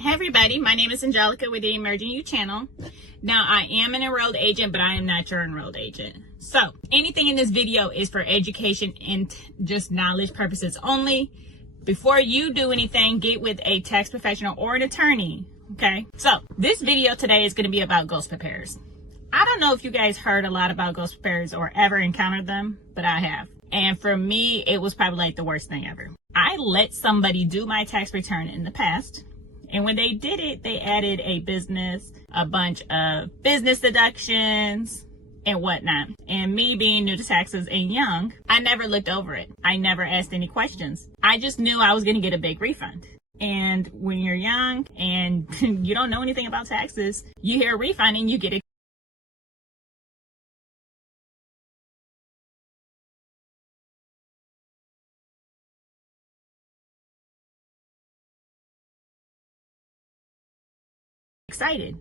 Hey everybody, my name is Angelica with the emergingyou channel. Now I am an enrolled agent, but I am not your enrolled agent. So anything in this video is for education and just knowledge purposes only. Before you do anything, get with a tax professional or an attorney. Okay, so this video today is going to be about ghost preparers. I don't know if you guys heard a lot about ghost preparers or ever encountered them, but I have. And for me, it was probably like the worst thing ever. I let somebody do my tax return in the past. And when they did it, they added a bunch of business deductions and whatnot. And me being new to taxes and young, I never looked over it. I never asked any questions. I just knew I was going to get a big refund. And when you're young and you don't know anything about taxes, you hear a refund and you get it. Excited,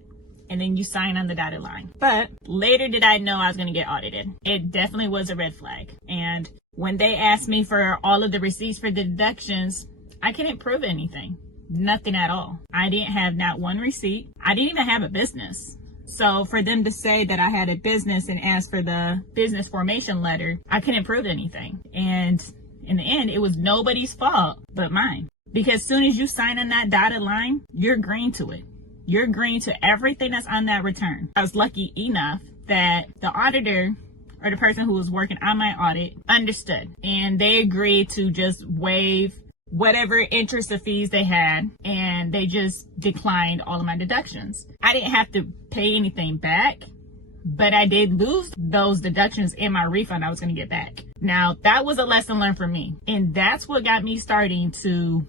and then you sign on the dotted line. But later did I know I was going to get audited. It definitely was a red flag. And when they asked me for all of the receipts for the deductions, I couldn't prove anything. Nothing at all. I didn't have not one receipt. I didn't even have a business. So for them to say that I had a business and ask for the business formation letter, I couldn't prove anything. And in the end, it was nobody's fault but mine. Because as soon as you sign on that dotted line, you're agreeing to it. You're agreeing to everything that's on that return. I was lucky enough that the auditor or the person who was working on my audit understood. And they agreed to just waive whatever interest or fees they had. And they just declined all of my deductions. I didn't have to pay anything back, but I did lose those deductions in my refund I was going to get back. Now, that was a lesson learned for me. And that's what got me starting to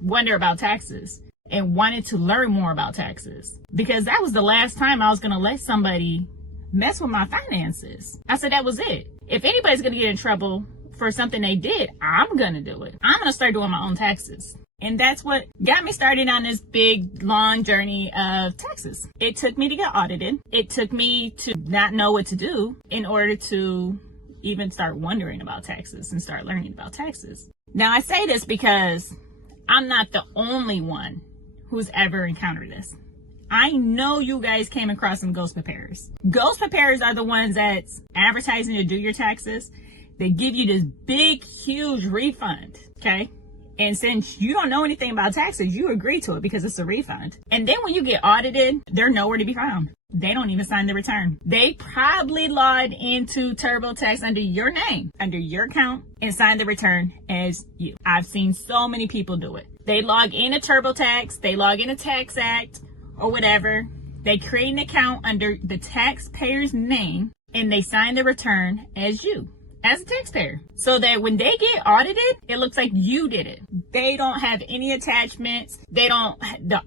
wonder about taxes and wanted to learn more about taxes, because that was the last time I was going to let somebody mess with my finances. I said that was it. If anybody's going to get in trouble for something they did, I'm going to do it. I'm going to start doing my own taxes. And that's what got me started on this big, long journey of taxes. It took me to get audited. It took me to not know what to do in order to even start wondering about taxes and start learning about taxes. Now, I say this because I'm not the only one who's ever encountered this. I know you guys came across some ghost preparers. Ghost preparers are the ones that's advertising to do your taxes. They give you this big, huge refund, okay? And since you don't know anything about taxes, you agree to it because it's a refund. And then when you get audited, they're nowhere to be found. They don't even sign the return. They probably logged into TurboTax under your name, under your account, and signed the return as you. I've seen so many people do it. They log into TurboTax, they log into Tax Act or whatever. They create an account under the taxpayer's name and they sign the return as you, as a taxpayer. So that when they get audited, it looks like you did it. They don't have any attachments. The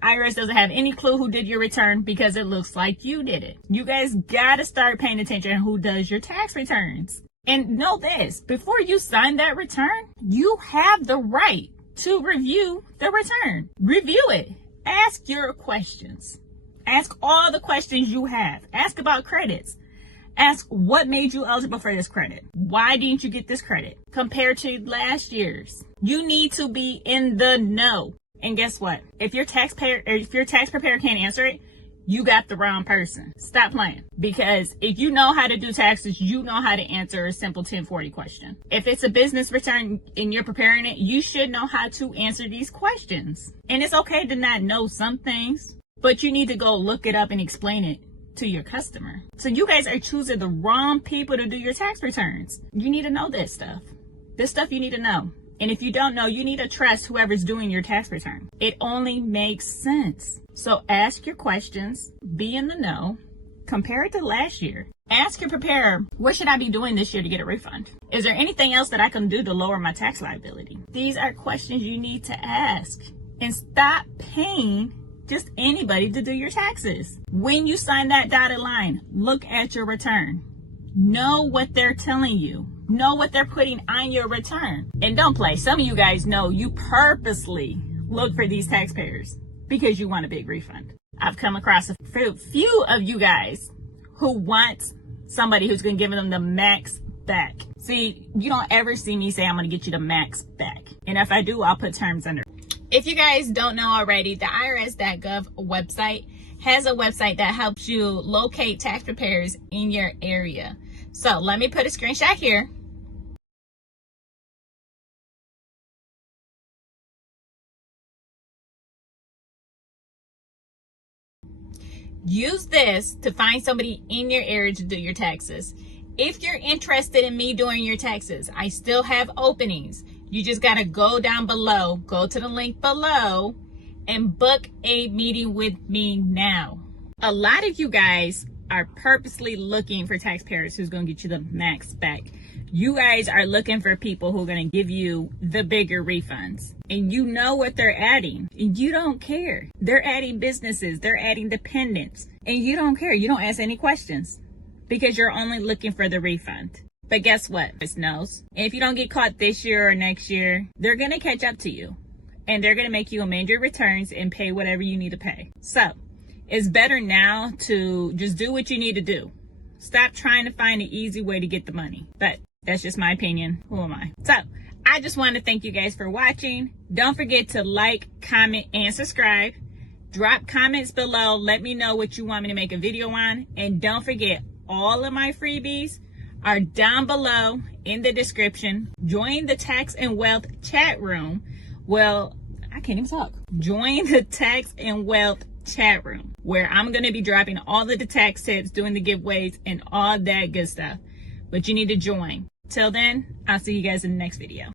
IRS doesn't have any clue who did your return because it looks like you did it. You guys gotta start paying attention to who does your tax returns. And know this, before you sign that return, you have the right to review the return. Review it. Ask your questions. Ask all the questions you have. Ask about credits. Ask what made you eligible for this credit. Why didn't you get this credit compared to last year's? You need to be in the know. And guess what? If your tax preparer can't answer it, you got the wrong person. Stop playing. Because if you know how to do taxes, you know how to answer a simple 1040 question. If it's a business return and you're preparing it, you should know how to answer these questions. And it's okay to not know some things, but you need to go look it up and explain it to your customer. So you guys are choosing the wrong people to do your tax returns. You need to know this stuff. This stuff you need to know. And if you don't know, you need to trust whoever's doing your tax return. It only makes sense. So ask your questions, be in the know, compare it to last year. Ask your preparer, what should I be doing this year to get a refund? Is there anything else that I can do to lower my tax liability? These are questions you need to ask. And stop paying just anybody to do your taxes. When you sign that dotted line, look at your return. Know what they're telling you. Know what they're putting on your return. And don't play. Some of you guys know you purposely look for these taxpayers because you want a big refund. I've come across a few of you guys who want somebody who's going to give them the max back. See, you don't ever see me say I'm going to get you the max back. And if I do, I'll put terms under. If you guys don't know already, the irs.gov website has a website that helps you locate tax preparers in your area. So let me put a screenshot here. Use this to find somebody in your area to do your taxes. If you're interested in me doing your taxes, I still have openings. You just got to go down below, go to the link below, and book a meeting with me now. A lot of you guys are purposely looking for taxpayers who's going to get you the max back. You guys are looking for people who are going to give you the bigger refunds. And you know what they're adding. And you don't care. They're adding businesses. They're adding dependents. And you don't care. You don't ask any questions. Because you're only looking for the refund. But guess what? Miss knows. If you don't get caught this year or next year, they're going to catch up to you. And they're going to make you amend your returns and pay whatever you need to pay. So it's better now to just do what you need to do. Stop trying to find an easy way to get the money. But that's just my opinion. Who am I? So I just want to thank you guys for watching. Don't forget to like, comment, and subscribe. Drop comments below. Let me know what you want me to make a video on. And don't forget, all of my freebies are down below in the description. Join the Tax and Wealth chat room. Well, I can't even talk. Join the Tax and Wealth chat room where I'm going to be dropping all of the tax tips, doing the giveaways, and all that good stuff. But you need to join. Till then, I'll see you guys in the next video.